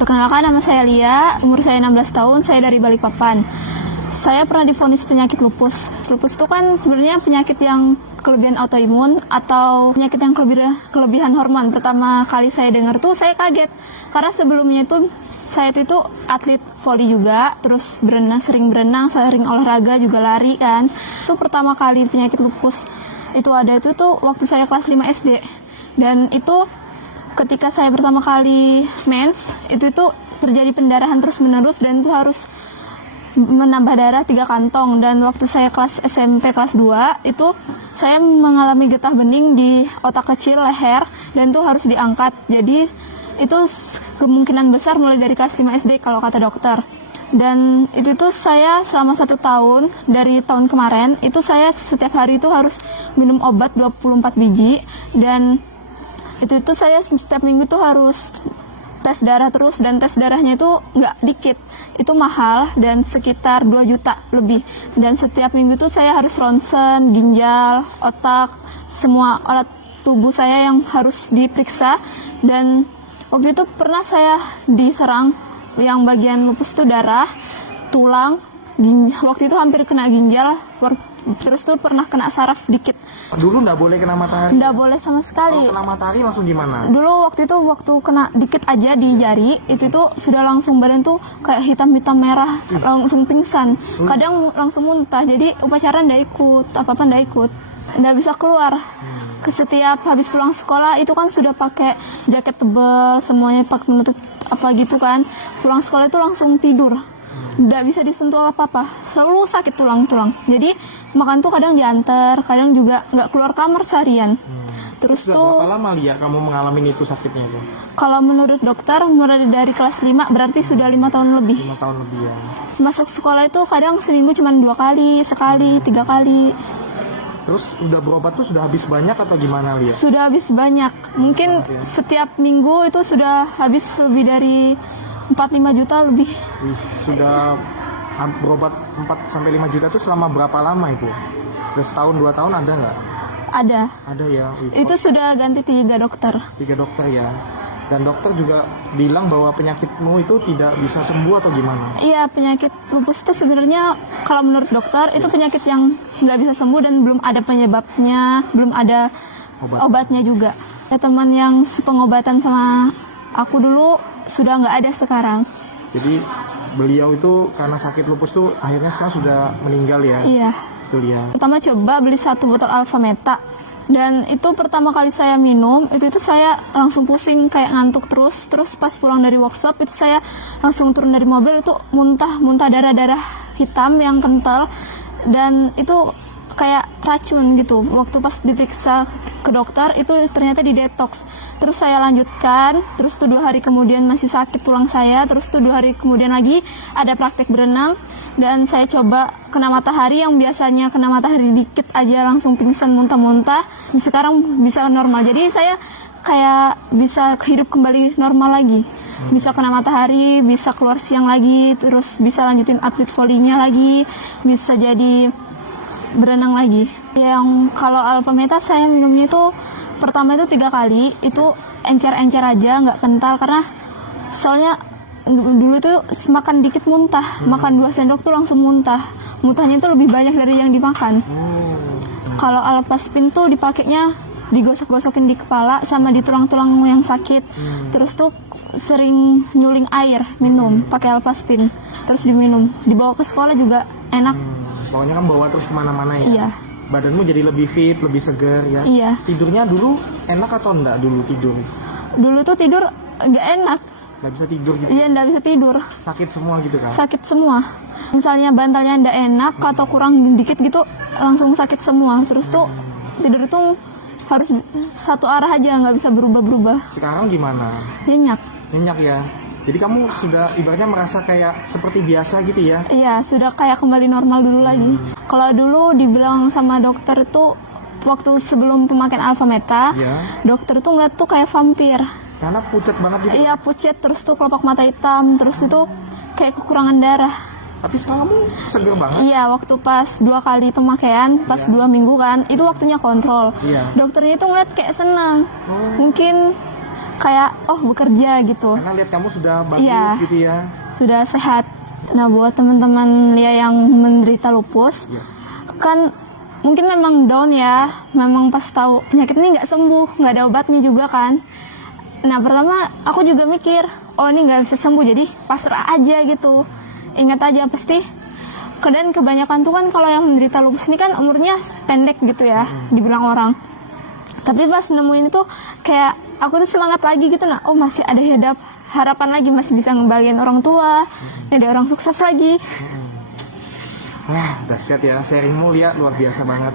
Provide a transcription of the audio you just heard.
Perkenalkan, nama saya Lia, umur saya 16 tahun, saya dari Balikpapan. Saya pernah divonis penyakit lupus. Lupus itu kan sebenarnya penyakit yang kelebihan autoimun atau penyakit yang kelebihan hormon. Pertama kali saya dengar tuh saya kaget. Karena sebelumnya itu saya itu atlet voli juga, terus sering berenang, sering olahraga juga lari kan. Itu pertama kali penyakit lupus itu ada itu tuh waktu saya kelas 5 SD. Dan itu ketika saya pertama kali mens, itu terjadi pendarahan terus-menerus dan itu harus menambah darah 3 kantong. Dan waktu saya kelas SMP kelas 2 itu saya mengalami getah bening di otak kecil leher dan itu harus diangkat. Jadi itu kemungkinan besar mulai dari kelas 5 SD kalau kata dokter. Dan itu saya selama 1 tahun dari tahun kemarin itu saya setiap hari itu harus minum obat 24 biji. Dan itu saya setiap minggu tuh harus tes darah terus, dan tes darahnya itu nggak dikit, itu mahal dan sekitar 2 juta lebih. Dan setiap minggu tuh saya harus ronsen, ginjal, otak, semua alat tubuh saya yang harus diperiksa. Dan waktu itu pernah saya diserang, yang bagian lupus tuh darah, tulang, waktu itu hampir kena ginjal, terus tuh pernah kena saraf dikit. Dulu nggak boleh kena matahari? Nggak boleh sama sekali. Kalau kena matahari langsung gimana? Dulu waktu kena dikit aja di jari, itu sudah langsung badan tuh kayak hitam-hitam merah, langsung pingsan. Kadang langsung muntah, jadi upacara nggak ikut, apa-apa nggak ikut. Nggak bisa keluar. Setiap habis pulang sekolah itu kan sudah pakai jaket tebal, semuanya pakai menutup apa gitu kan. Pulang sekolah itu langsung tidur. Nggak bisa disentuh apa-apa, selalu sakit tulang-tulang. Jadi makan tuh kadang diantar, kadang juga nggak keluar kamar seharian. Terus berapa lama Lia kamu mengalami itu sakitnya itu? Kalau menurut dokter mulai dari kelas 5 berarti sudah 5 tahun lebih. 5 tahun lebih ya. Masuk sekolah itu kadang seminggu cuma 2 kali, sekali, 3 kali. Terus udah berobat tuh sudah habis banyak atau gimana Lia? Sudah habis banyak. Mungkin setiap minggu itu sudah habis lebih dari 4-5 juta lebih. Sudah berobat 4-5 juta tuh selama berapa lama itu? Udah setahun 2 tahun ada nggak? Ada. Ada ya. Itu sudah ganti 3 dokter. 3 dokter ya. Dan dokter juga bilang bahwa penyakitmu itu tidak bisa sembuh atau gimana? Iya, penyakit lupus itu sebenarnya kalau menurut dokter itu penyakit yang nggak bisa sembuh dan belum ada penyebabnya, belum ada obatnya juga. Ada teman yang sepengobatan sama aku dulu sudah nggak ada sekarang. Jadi beliau itu karena sakit lupus tuh akhirnya sekarang sudah meninggal ya? Iya. Betul ya. Pertama coba beli 1 botol Alfameta. Dan itu pertama kali saya minum, itu saya langsung pusing kayak ngantuk terus. Terus pas pulang dari workshop itu saya langsung turun dari mobil itu muntah darah-darah hitam yang kental. Dan itu kayak racun gitu. Waktu pas diperiksa ke dokter itu ternyata di detox. Terus saya lanjutkan, terus 2 hari kemudian masih sakit tulang saya. Terus 2 hari kemudian lagi ada praktek berenang. Dan saya coba kena matahari, yang biasanya kena matahari dikit aja langsung pingsan muntah-muntah, sekarang bisa normal. Jadi saya kayak bisa hidup kembali normal lagi. Bisa kena matahari, bisa keluar siang lagi, terus bisa lanjutin atlet volinya lagi, bisa jadi berenang lagi. Yang kalau Alfameta saya minumnya itu pertama itu 3 kali, itu encer-encer aja, nggak kental, karena soalnya dulu tuh makan dikit muntah, makan 2 sendok tuh langsung muntah. Muntahnya itu lebih banyak dari yang dimakan. Kalau Alpaspin tuh dipakainya digosok-gosokin di kepala sama di tulang-tulang yang sakit. Terus tuh sering nyuling air, minum pakai Alpaspin. Terus diminum, dibawa ke sekolah juga enak. Pokoknya kan bawa terus kemana-mana ya? Iya. Badanmu jadi lebih fit, lebih segar ya? Iya. Tidurnya dulu enak atau enggak dulu tidur? Dulu tuh tidur nggak enak. Nggak bisa tidur gitu? Iya, nggak bisa tidur. Sakit semua gitu kan? Sakit semua. Misalnya bantalnya nggak enak atau kurang dikit gitu, langsung sakit semua. Terus tuh tidur tuh harus satu arah aja, nggak bisa berubah-berubah. Sekarang gimana? Nyenyak. Nyenyak ya? Jadi kamu sudah ibaratnya merasa kayak seperti biasa gitu ya? Iya, sudah kayak kembali normal dulu lagi. Kalau dulu dibilang sama dokter itu, waktu sebelum pemakaian Alfameta, dokter tuh ngeliat tuh kayak vampir. Karena pucat banget gitu? Iya, pucat, terus tuh kelopak mata hitam, terus itu kayak kekurangan darah. Tapi kamu seger banget? Iya, waktu pas 2 kali pemakaian, pas 2 minggu kan, itu waktunya kontrol. Dokternya itu ngeliat kayak senang. Mungkin kayak bekerja gitu. Karena lihat kamu sudah bagus Iya. gitu ya. Sudah sehat. Nah, buat teman-teman Lia yang menderita lupus, Iya. kan mungkin memang down ya, memang pas tahu penyakit ini nggak sembuh, nggak ada obatnya juga kan. Nah, pertama aku juga mikir, ini nggak bisa sembuh, jadi pasrah aja gitu. Ingat aja pasti, dan kebanyakan tuh kan kalau yang menderita lupus ini kan umurnya pendek gitu ya, dibilang orang. Tapi pas nemuin itu kayak aku tuh semangat lagi gitu, masih ada harapan lagi, masih bisa ngebagian orang tua, ada orang sukses lagi. Wah, dahsyat ya, sharingmu lihat luar biasa banget.